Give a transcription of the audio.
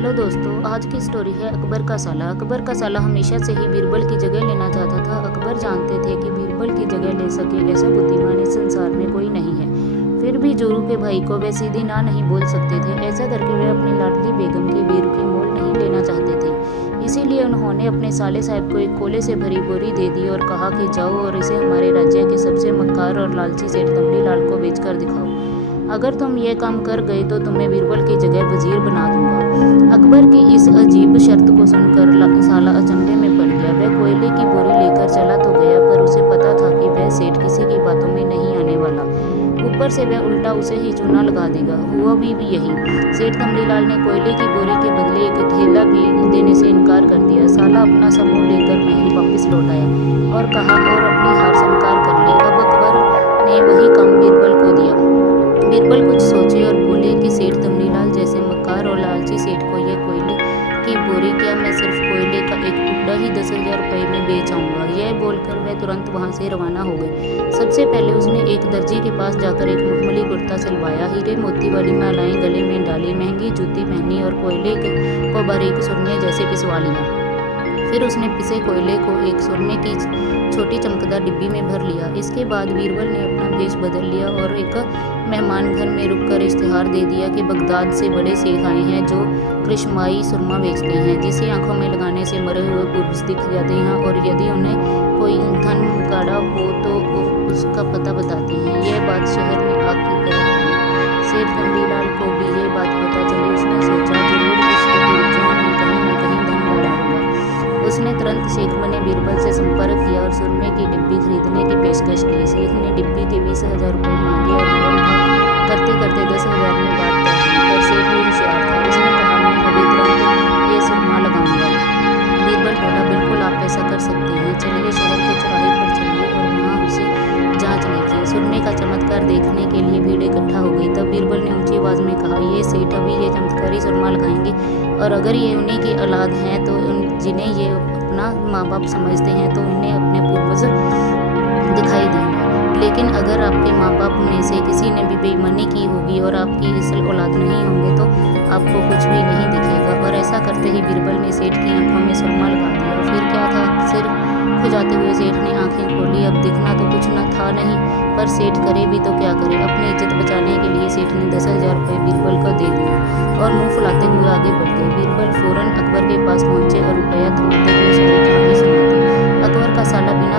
Hello दोस्तों, आज की स्टोरी है अकबर का साला। अकबर का साला हमेशा से ही बीरबल की जगह लेना चाहता था। अकबर जानते थे कि बीरबल की जगह ले सके ऐसा बुद्धिमान इस संसार में कोई नहीं है। फिर भी जोरू के भाई को वे सीधी ना नहीं बोल सकते थे। ऐसा करके वे अपनी लाडली बेगम की बीरू की मोल नहीं लेना चाहते थे। इसीलिए उन्होंने अपने साले साहब को एक कोले से भरी बोरी दे दी और कहा कि जाओ और इसे हमारे राज्य के सबसे मक्कार और लालची सेठ दमड़ी लाल को बेच कर दिखाओ। अगर तुम ये काम कर गए तो तुम्हें बीरबल की जगह वजीर बना दूंगा। अकबर की इस अजीब शर्त को सुनकर साला अचंभे में पड़ गया। वह कोयले की बोरी लेकर चला तो गया, पर उसे पता था कि वह सेठ किसी की बातों में नहीं आने वाला। ऊपर से वह उल्टा उसे ही चूना लगा देगा। हुआ भी यही। सेठ दमड़ीलाल ने कोयले की बोरी के बदले एक ढेला भी देने से इनकार कर दिया। साला अपना समूह लेकर महल वापस लौट आया और कहा और अपनी हार स्वीकार कर ली। अब अकबर ने वही काम बीरबल को दिया। बीरबल कुछ सोचे और बोले कि सेठ दमड़ीलाल जैसे मक्कार और लालची सेठ को यह कोयले की बोरी क्या मैं सिर्फ कोयले का एक टुकड़ा ही 10,000 रुपये में बेच आऊँगा। यह बोलकर वह तुरंत वहाँ से रवाना हो गए। सबसे पहले उसने एक दर्जी के पास जाकर एक मखमली कुर्ता सिलवाया, हीरे मोती वाली मालाएं गले में डाली, महंगी जूती पहनी और कोयले को बारीक सुरमे जैसे पिसवा लिया। फिर उसने पिसे कोयले को एक सुरमे की छोटी चमकदार डिब्बी में भर लिया। इसके बाद बीरबल ने अपना भेष बदल लिया और एक मेहमान घर में रुककर इश्तिहार दे दिया कि बगदाद से बड़े शेख आए हैं जो कृष्माई सुरमा बेचते हैं, जिसे आंखों में लगाने से मरे हुए पुरुष दिख जाते हैं और यदि उन्हें कोई धन गाड़ा हो तो उसका पता बताते हैं। यह बात शहर में आग की तरह फैली। सेठ दमड़ीलाल को भी ये बात पता चली। उसने सोचा जरूर उसके पूर्वजों ने कहीं न कहीं धन गाड़ा होगा। उसने तुरंत शेख ने बीरबल से संपर्क किया और सुरमे की डिब्बी खरीदने की पेशकश की। शेख ने डिब्बी के 20,000 रुपये मांगे और करते करते 10,000 में बात तय हुई। पर सेठ भी होशियार था। उसने कहा मैं अभी तुरंत ये सुरमा लगाऊंगा। बीरबल बोला बिल्कुल आप ऐसा कर सकते हैं, चलिए शहर के चौराहे पर चलिए और वहाँ उसे जांच लीजिए। सुरमे का चमत्कार देखने के लिए भीड़ इकट्ठा हो गई। तब बीरबल ने ऊंची आवाज में कहा ये सेठ अभी ये चमत्कारी सुरमा लगाएंगे और अगर ये उन्हीं की औलाद हैं तो जिन्हें ये अपना माँ बाप समझते हैं तो उन्हें अपने पूर्वज दिखाई देंगे। लेकिन अगर आपके माँ बाप में से किसी ने भी बेईमानी की होगी और आपकी असल औलाद नहीं होंगे तो आपको कुछ भी नहीं दिखेगा। और ऐसा करते ही बीरबल ने सेठ की आंखों में सुरमा लगा दिया। फिर क्या था, सिर खुजाते हुए सेठ ने आंखें खोली। अब दिखना तो कुछ न था नहीं, पर सेठ करे भी तो क्या करे। अपनी इज्जत बचाने के लिए सेठ ने 10,000 रुपये बीरबल को दे दिए और मुंह फुलाते हुए आगे बढ़ गए। बीरबल फौरन अकबर के पास पहुंचे और रुपया थमाते हुए सारी कहानी सुनाते। अकबर का साला बिना